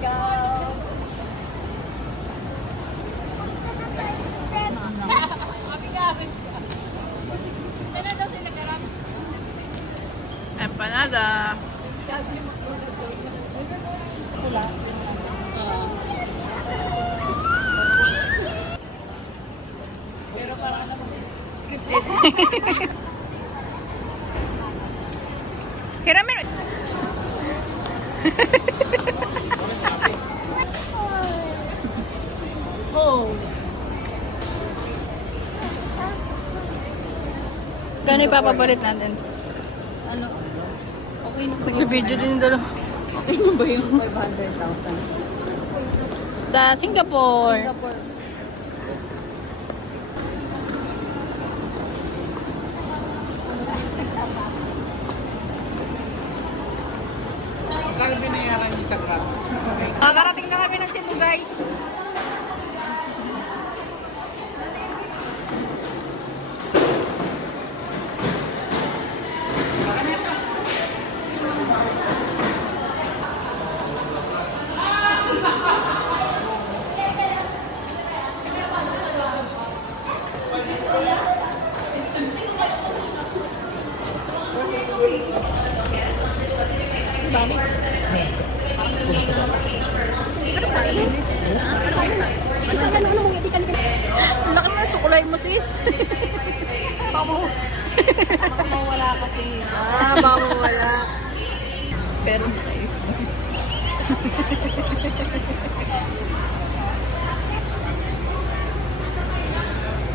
go. Mabigawan siya. Sana daw sila karang. Empanada. Sabi mo tulad daw. Pula. Pero parang alam mo, scripted. Hiramin. Oh. Kano ipapapalit natin? Ano? Okay na. Nag-video din yung dalawa. Okay na ba yung 500,000? Sa Singapore. Singapore. Kaya binayaran niyo sa Grab? Karating na kami ng Cebu, guys. Laki mo na sukulay mo, sis. Baka mawala kasi. Baka wala. Pero nice.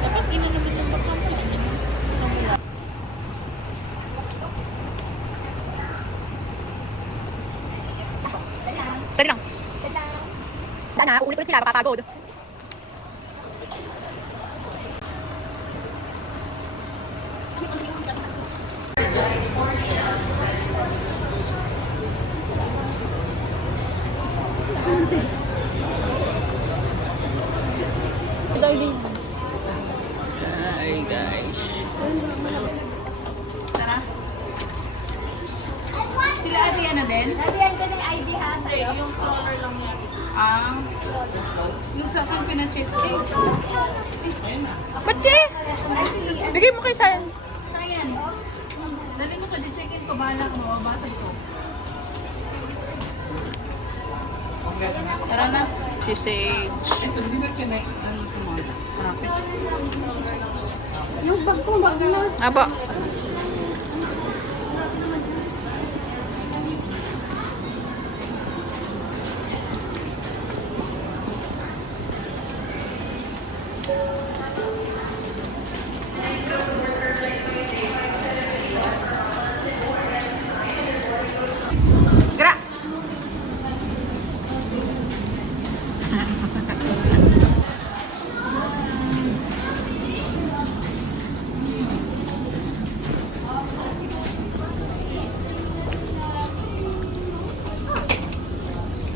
Dapat ina naman yung bakang piliin. Sali lang. Dana, ulit-ulit sila, makapagod. Hi guys. Tara. Sila ate ano din? Lagyan ko ng ID ha sa'yo. Yung color lang yan. Yung sa akin pina-check eh. Ba't eh? Bigay mo kay Sayan. Sayan. Dali mo to, di-check-in ko. Bahala ko, mababasa ko. Tara na. Si Sage. Ito, hindi na kinay. Ano ito mo? Yung bag ko, bag na. Apo. Gra.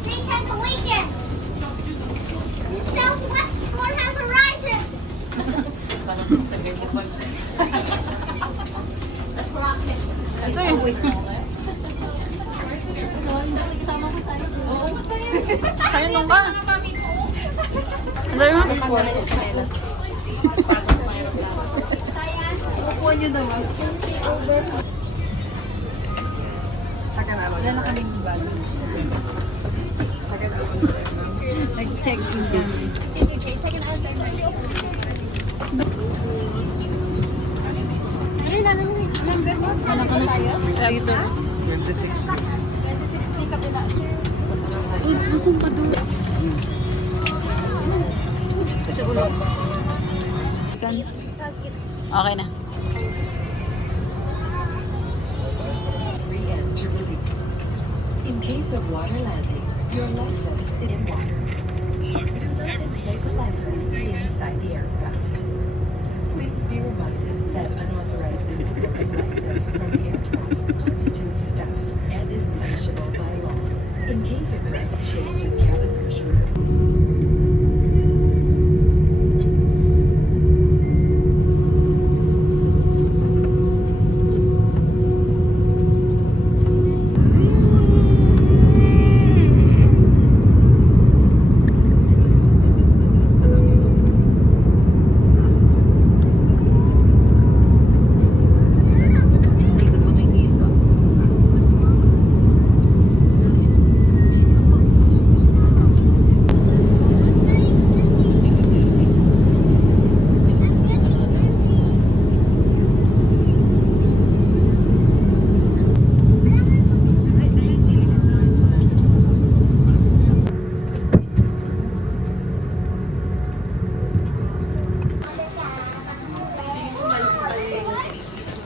Six has a weekend. The southwest forehead horizon. Ito yun. Kasama ko sa'yo. Sayan nung ka. Ang sabi mo? Upuan niyo daw. Wala na kaming bag. Nag-check in dyan. Ano namin yung number mo? Ano ka na tayo? Lagi ito. 26. 26K kapila. Uy, pusong pa doon. Ito ulo. Okay na. Re-enter release. In case of water landing, your life vest is in water. Do not inflate the life vest inside the aircraft. Please be reminded that unauthorized removal of life vests from the aircraft constitutes theft and is punishable by law. In case of rapid change in cabin pressure,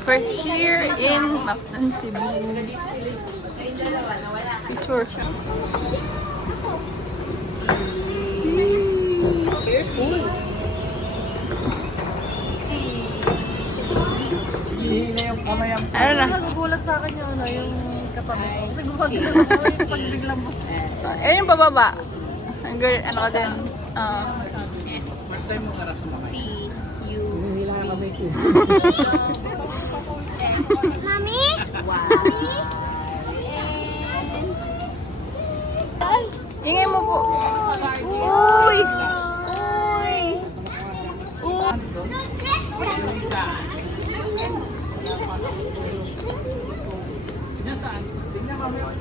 We're here in Mactan, Cebu. Picture siya. Hihila yung kamay ang Ano na? Nagugulat sa akin yung yung katabi ko. Kasi gumagano na ako yung pag biglang mo. Ayan yung pababa. Ang girl, ano ka din? first time mo para sumakay. Hihila ang kamay ko. Mommy? Ingay mo po. Uy! Diyan saan? Tingnan mamaya.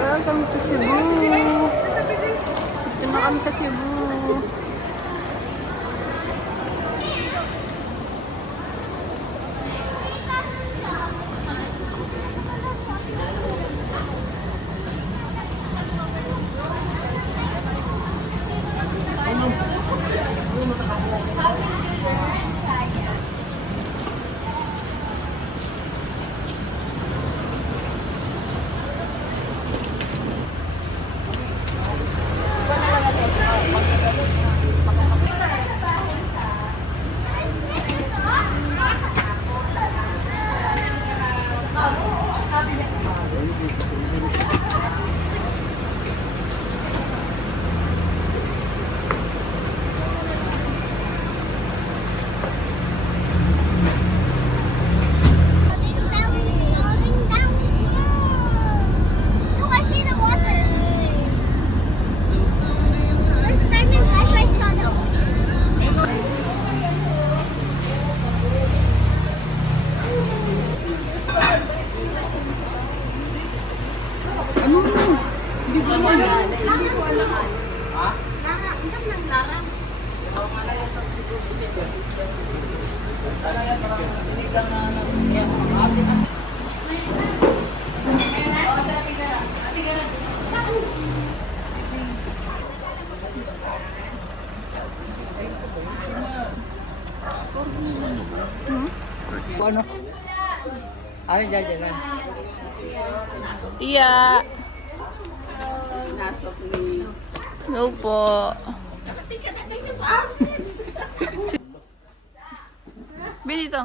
Welcome to Cebu. Dito na kami sa Cebu. Look, I see the water. First time in life I saw the ocean. Ano? Ano dyan na? Tia. No po. Bili dito.